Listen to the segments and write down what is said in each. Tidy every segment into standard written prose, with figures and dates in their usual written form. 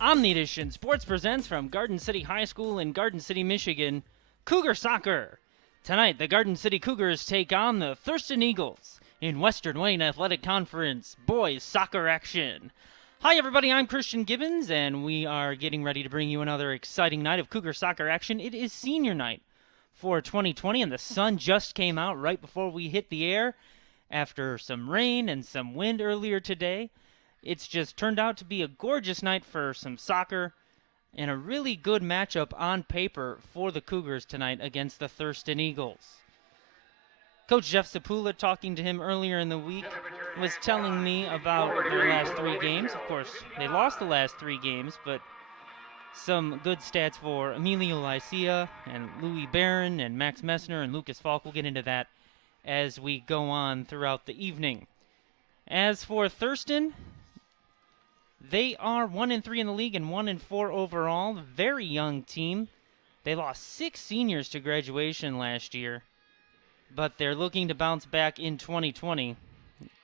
Omnidition Sports presents from Garden City High School in Garden City, Michigan, Cougar Soccer. Tonight, the Garden City Cougars take on the Thurston Eagles in Western Wayne Athletic Conference boys soccer action. Hi everybody, I'm Christian Gibbons, and we are getting ready to bring you another exciting night of Cougar Soccer action. It is senior night for 2020, and the sun just came out right before we hit the air after some rain and some wind earlier today. It's just turned out to be a gorgeous night for some soccer and a really good matchup on paper for the Cougars tonight against the Thurston Eagles. Coach Jeff Sapula, talking to him earlier in the week, was telling me about their last three games. Of course, they lost the last three games, but some good stats for Emilio Lycia and Louis Barron and Max Messner and Lucas Falk. We'll get into that as we go on throughout the evening. As for Thurston, they are 1-3 in the league and 1-4 overall. Very young team. They lost 6 seniors to graduation last year, but they're looking to bounce back in 2020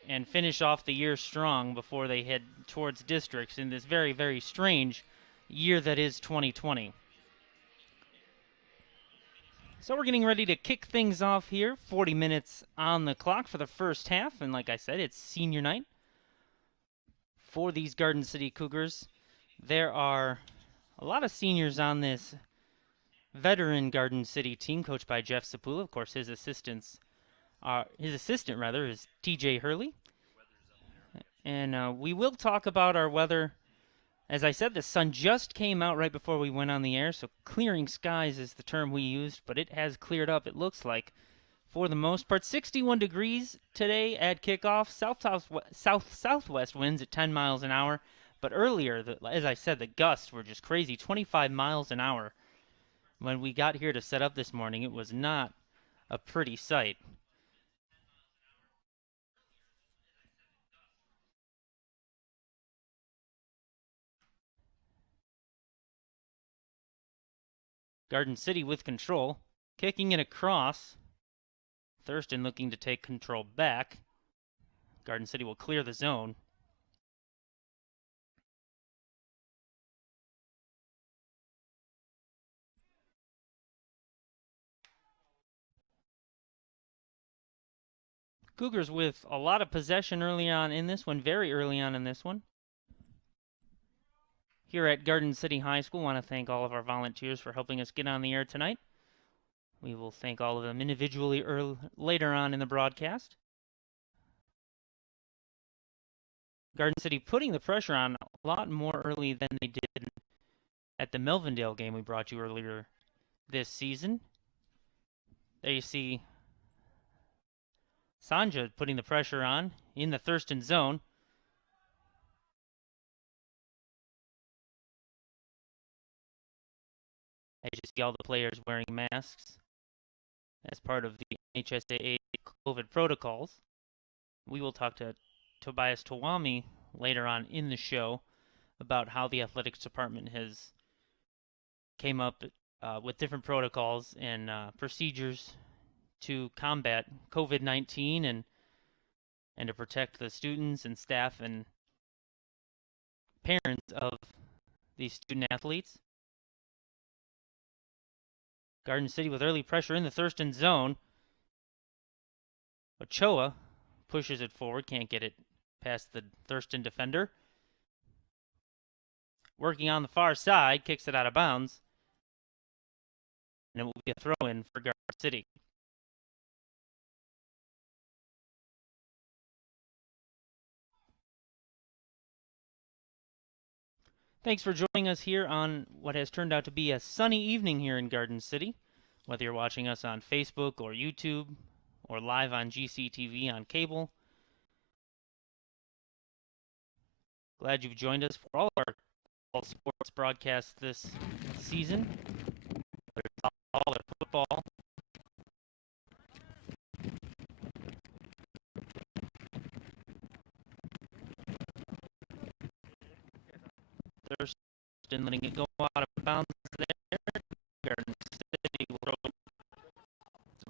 and finish off the year strong before they head towards districts in this very, very strange year that is 2020. So we're getting ready to kick things off here. 40 minutes on the clock for the first half, and like I said, it's senior night for these Garden City Cougars. There are a lot of seniors on this veteran Garden City team, coached by Jeff Sapula. Of course, his assistant is TJ Hurley. And we will talk about our weather. As I said, the sun just came out right before we went on the air, so clearing skies is the term we used, but it has cleared up, it looks like, for the most part. 61 degrees today at kickoff. Southwest winds at 10 miles an hour. But earlier, as I said, the gusts were just crazy. 25 miles an hour. When we got here to set up this morning, it was not a pretty sight. Garden City with control. Kicking it across. Thurston looking to take control back. Garden City will clear the zone. Cougars with a lot of possession early on in this one, very early on in this one. Here at Garden City High School, I want to thank all of our volunteers for helping us get on the air tonight. We will thank all of them individually later on in the broadcast. Garden City putting the pressure on a lot more early than they did at the Melvindale game we brought you earlier this season. There you see Sanja putting the pressure on in the Thurston zone. As you see all the players wearing masks as part of the HSAA COVID protocols. We will talk to Tobias Tawami later on in the show about how the athletics department has came up with different protocols and procedures to combat COVID-19 and to protect the students and staff and parents of these student athletes. Garden City with early pressure in the Thurston zone. Ochoa pushes it forward, can't get it past the Thurston defender. Working on the far side, kicks it out of bounds. And it will be a throw-in for Garden City. Thanks for joining us here on what has turned out to be a sunny evening here in Garden City. Whether you're watching us on Facebook or YouTube or live on GCTV on cable. Glad you've joined us for all our sports broadcasts this season. There's all the football. Thurston letting it go out of bounds there. Garden City will throw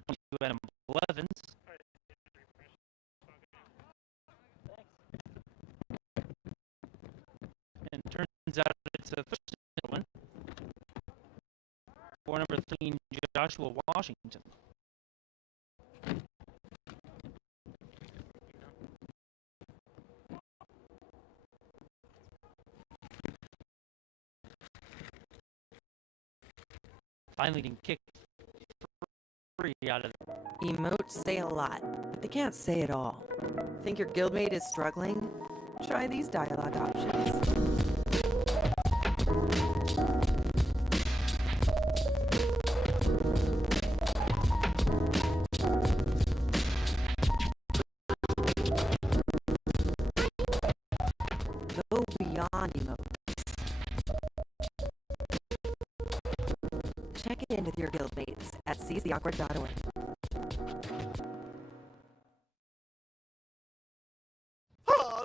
22 Adam Blevins. And turns out It's a Thurston one for number 13, Joshua Washington. Finally can kick free out of there. Emotes say a lot, but they can't say it all. Think your guildmate is struggling? Try these dialogue options. Go beyond emotes. Check in with your guildmates at seizetheawkward.org.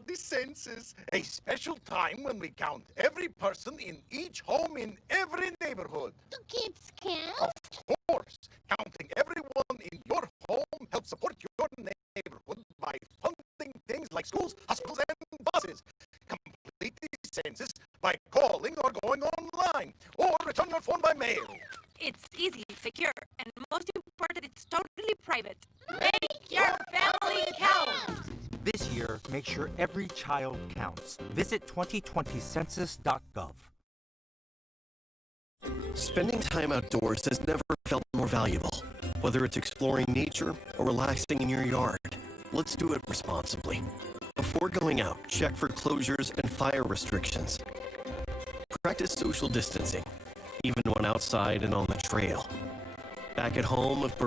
The census, a special time when we count every person in each home in every neighborhood. Do kids count? Of course, counting everyone in your home helps support your neighborhood by funding things like schools, hospitals, and buses. Complete the census by calling or going online, or return your phone by mail. It's easy, secure, and most important, it's totally private. Make your family count! This year, make sure every child counts. Visit 2020census.gov. Spending time outdoors has never felt more valuable. Whether it's exploring nature or relaxing in your yard, let's do it responsibly. Before going out, check for closures and fire restrictions. Practice social distancing, even when outside and on the trail. Back at home, if birds